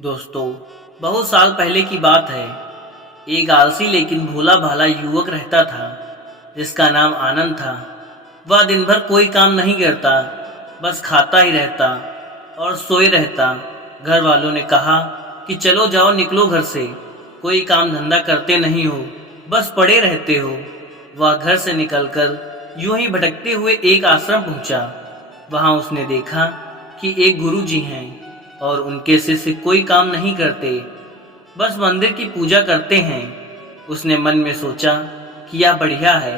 दोस्तों, बहुत साल पहले की बात है। एक आलसी लेकिन भोला भाला युवक रहता था जिसका नाम आनंद था। वह दिन भर कोई काम नहीं करता, बस खाता ही रहता और सोए रहता। घर वालों ने कहा कि चलो जाओ, निकलो घर से, कोई काम धंधा करते नहीं हो, बस पड़े रहते हो। वह घर से निकलकर यूं ही भटकते हुए एक आश्रम पहुंचा। वहां उसने देखा कि एक गुरुजी हैं और उनके शिष्य कोई काम नहीं करते, बस मंदिर की पूजा करते हैं। उसने मन में सोचा कि यह बढ़िया है,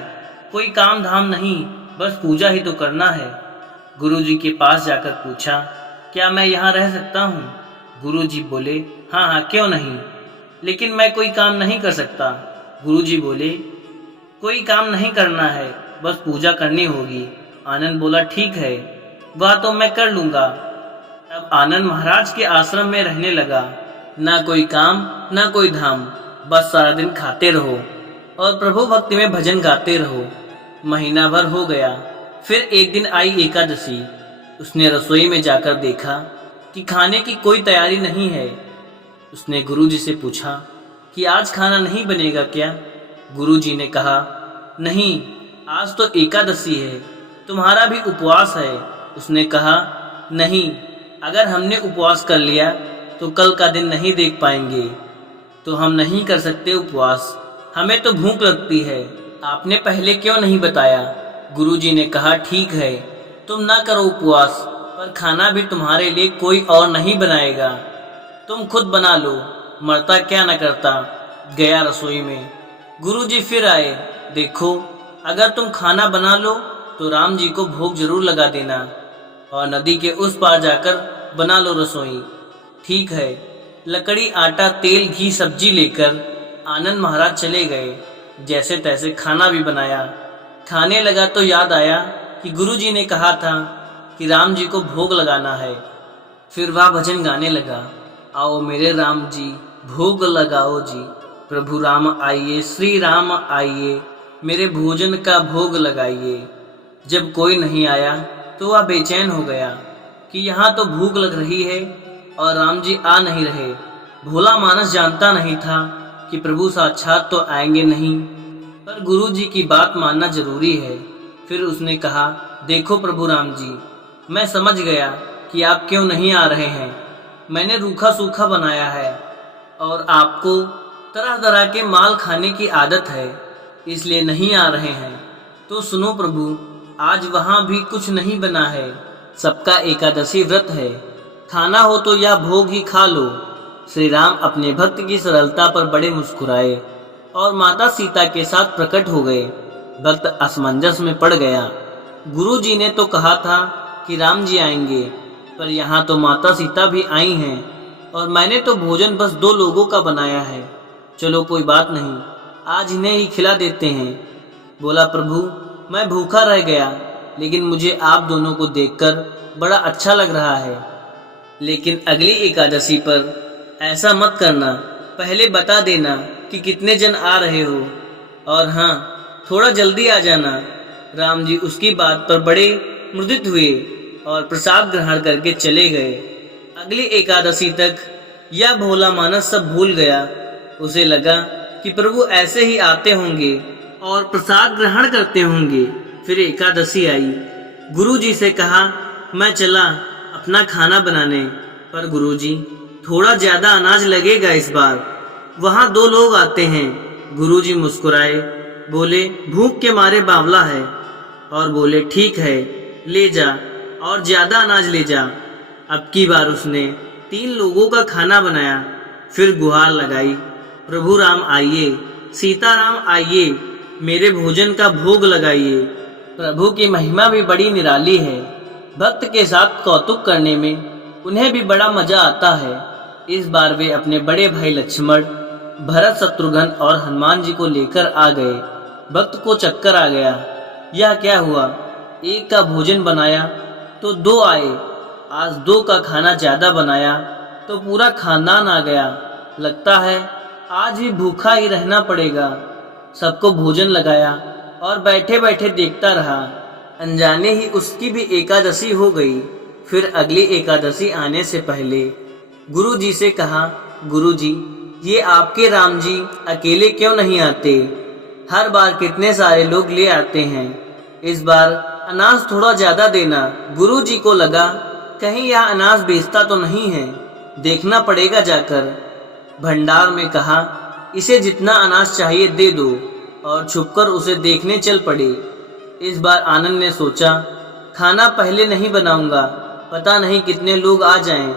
कोई काम धाम नहीं, बस पूजा ही तो करना है। गुरुजी के पास जाकर पूछा, क्या मैं यहाँ रह सकता हूँ? गुरुजी बोले, हाँ हाँ, क्यों नहीं, लेकिन मैं कोई काम नहीं कर सकता। गुरुजी बोले, कोई काम नहीं करना है, बस पूजा करनी होगी। आनंद बोला, ठीक है, वह तो मैं कर लूँगा। अब आनंद महाराज के आश्रम में रहने लगा। ना कोई काम, ना कोई धाम, बस सारा दिन खाते रहो और प्रभु भक्ति में भजन गाते रहो। महीना भर हो गया। फिर एक दिन आई एकादशी। उसने रसोई में जाकर देखा कि खाने की कोई तैयारी नहीं है। उसने गुरुजी से पूछा कि आज खाना नहीं बनेगा क्या? गुरुजी ने कहा, नहीं, आज तो एकादशी है, तुम्हारा भी उपवास है। उसने कहा, नहीं, अगर हमने उपवास कर लिया तो कल का दिन नहीं देख पाएंगे, तो हम नहीं कर सकते उपवास। हमें तो भूख लगती है, आपने पहले क्यों नहीं बताया? गुरुजी ने कहा, ठीक है, तुम ना करो उपवास, पर खाना भी तुम्हारे लिए कोई और नहीं बनाएगा, तुम खुद बना लो, मरता क्या न करता। गया रसोई में। गुरुजी फिर आए, देखो, अगर तुम खाना बना लो तो राम जी को भोग जरूर लगा देना और नदी के उस पार जाकर बना लो रसोई। ठीक है। लकड़ी, आटा, तेल, घी, सब्जी लेकर आनंद महाराज चले गए। जैसे तैसे खाना भी बनाया। खाने लगा तो याद आया कि गुरुजी ने कहा था कि राम जी को भोग लगाना है। फिर वह भजन गाने लगा, आओ मेरे राम जी, भोग लगाओ जी, प्रभु राम आइए, श्री राम आइए, मेरे भोजन का भोग लगाइए। जब कोई नहीं आया तो वह बेचैन हो गया कि यहाँ तो भूख लग रही है और राम जी आ नहीं रहे। भोला मानस जानता नहीं था कि प्रभु साक्षात तो आएंगे नहीं, पर गुरु जी की बात मानना जरूरी है। फिर उसने कहा, देखो प्रभु राम जी, मैं समझ गया कि आप क्यों नहीं आ रहे हैं। मैंने रूखा सूखा बनाया है और आपको तरह तरह के माल खाने की आदत है, इसलिए नहीं आ रहे हैं। तो सुनो प्रभु, आज वहाँ भी कुछ नहीं बना है, सबका एकादशी व्रत है, खाना हो तो यह भोग ही खा लो। श्री राम अपने भक्त की सरलता पर बड़े मुस्कुराए और माता सीता के साथ प्रकट हो गए। भक्त असमंजस में पड़ गया। गुरु जी ने तो कहा था कि राम जी आएंगे, पर यहाँ तो माता सीता भी आई हैं और मैंने तो भोजन बस 2 लोगों का बनाया है। चलो कोई बात नहीं, आज इन्हें ही खिला देते हैं। बोला, प्रभु मैं भूखा रह गया, लेकिन मुझे आप दोनों को देखकर बड़ा अच्छा लग रहा है। लेकिन अगली एकादशी पर ऐसा मत करना, पहले बता देना कि कितने जन आ रहे हो, और हाँ, थोड़ा जल्दी आ जाना। राम जी उसकी बात पर बड़े मुदित हुए और प्रसाद ग्रहण करके चले गए। अगली एकादशी तक यह भोला मानस सब भूल गया। उसे लगा कि प्रभु ऐसे ही आते होंगे और प्रसाद ग्रहण करते होंगे। फिर एकादशी आई। गुरुजी से कहा, मैं चला अपना खाना बनाने, पर गुरुजी, थोड़ा ज्यादा अनाज लगेगा इस बार, वहाँ 2 लोग आते हैं। गुरुजी मुस्कुराए, बोले, भूख के मारे बावला है, और बोले, ठीक है, ले जा और ज्यादा अनाज ले जा। अब की बार उसने 3 लोगों का खाना बनाया। फिर गुहार लगाई, प्रभु राम आइए, सीताराम आइए, मेरे भोजन का भोग लगाइए। प्रभु की महिमा भी बड़ी निराली है। भक्त के साथ कौतुक करने में उन्हें भी बड़ा मजा आता है। इस बार वे अपने बड़े भाई लक्ष्मण, भरत, शत्रुघ्न और हनुमान जी को लेकर आ गए। भक्त को चक्कर आ गया। यह क्या हुआ, एक का भोजन बनाया तो 2 आए, आज 2 का खाना ज्यादा बनाया तो पूरा खानदान आ गया। लगता है आज भी भूखा ही रहना पड़ेगा। सबको भोजन लगाया और बैठे बैठे देखता रहा। अनजाने ही उसकी भी एकादशी हो गई। फिर अगली एकादशी आने से पहले गुरुजी से कहा, गुरुजी, ये आपके राम जी अकेले क्यों नहीं आते? हर बार कितने सारे लोग ले आते हैं। इस बार अनाज थोड़ा ज्यादा देना। गुरुजी को लगा कहीं यह अनाज बेचता तो नहीं है, देखना पड़ेगा जाकर। भंडार में कहा, इसे जितना अनाज चाहिए दे दो, और छुपकर उसे देखने चल पड़े। इस बार आनंद ने सोचा, खाना पहले नहीं बनाऊंगा, पता नहीं कितने लोग आ जाएं।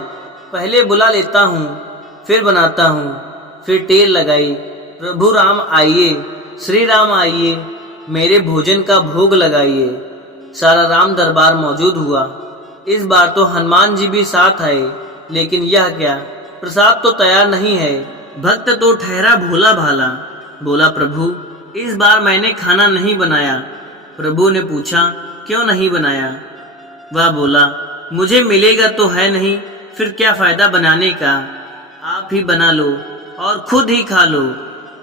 पहले बुला लेता हूँ, फिर बनाता हूँ। फिर टेर लगाई, प्रभु राम आइए, श्री राम आइए, मेरे भोजन का भोग लगाइए। सारा राम दरबार मौजूद हुआ। इस बार तो हनुमान जी भी साथ आए, लेकिन यह क्या, प्रसाद तो तैयार नहीं है। भक्त तो ठहरा भोला भाला, बोला, प्रभु इस बार मैंने खाना नहीं बनाया। प्रभु ने पूछा, क्यों नहीं बनाया? वह बोला, मुझे मिलेगा तो है नहीं, फिर क्या फायदा बनाने का, आप ही बना लो और खुद ही खा लो।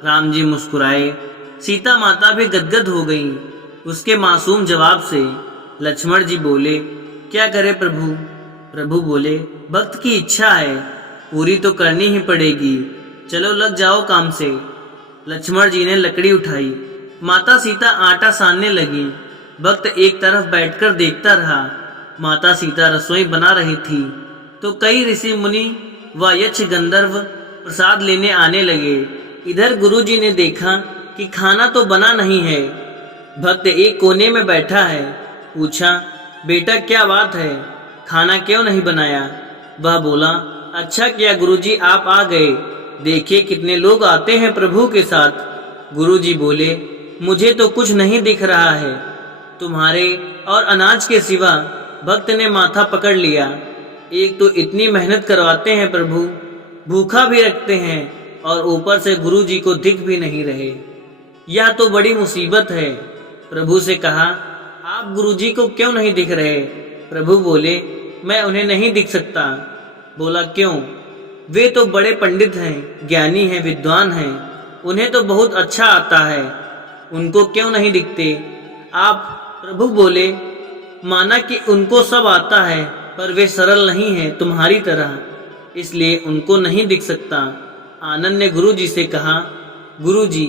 राम जी मुस्कुराए। सीता माता भी गदगद हो गईं उसके मासूम जवाब से। लक्ष्मण जी बोले, क्या करे प्रभु? प्रभु बोले, भक्त की इच्छा है, पूरी तो करनी ही पड़ेगी, चलो लग जाओ काम से। लक्ष्मण जी ने लकड़ी उठाई, माता सीता आटा सानने लगी। भक्त एक तरफ बैठकर देखता रहा। माता सीता रसोई बना रही थी तो कई ऋषि मुनि व यक्ष गंधर्व प्रसाद लेने आने लगे। इधर गुरुजी ने देखा कि खाना तो बना नहीं है। भक्त एक कोने में बैठा है। पूछा, बेटा क्या बात है, खाना क्यों नहीं बनाया? वह बोला, अच्छा किया गुरुजी आप आ गए, देखिए कितने लोग आते हैं प्रभु के साथ। गुरुजी बोले, मुझे तो कुछ नहीं दिख रहा है तुम्हारे और अनाज के सिवा। भक्त ने माथा पकड़ लिया। एक तो इतनी मेहनत करवाते हैं प्रभु, भूखा भी रखते हैं, और ऊपर से गुरुजी को दिख भी नहीं रहे। यह तो बड़ी मुसीबत है। प्रभु से कहा, आप गुरुजी को क्यों नहीं दिख रहे? प्रभु बोले, मैं उन्हें नहीं दिख सकता। बोला, क्यों? वे तो बड़े पंडित हैं, ज्ञानी हैं, विद्वान हैं, उन्हें तो बहुत अच्छा आता है, उनको क्यों नहीं दिखते आप? प्रभु बोले, माना कि उनको सब आता है, पर वे सरल नहीं हैं तुम्हारी तरह, इसलिए उनको नहीं दिख सकता। आनंद ने गुरुजी से कहा, गुरुजी,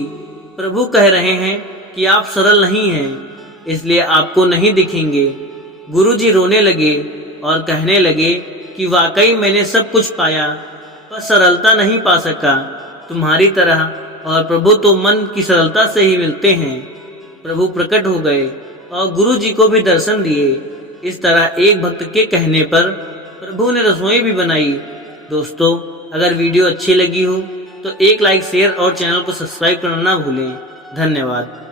प्रभु कह रहे हैं कि आप सरल नहीं हैं, इसलिए आपको नहीं दिखेंगे। गुरुजी रोने लगे और कहने लगे कि वाकई मैंने सब कुछ पाया, पर सरलता नहीं पा सका तुम्हारी तरह, और प्रभु तो मन की सरलता से ही मिलते हैं। प्रभु प्रकट हो गए और गुरुजी को भी दर्शन दिए। इस तरह एक भक्त के कहने पर प्रभु ने रसोई भी बनाई। दोस्तों, अगर वीडियो अच्छी लगी हो तो एक लाइक, शेयर और चैनल को सब्सक्राइब करना ना भूलें। धन्यवाद।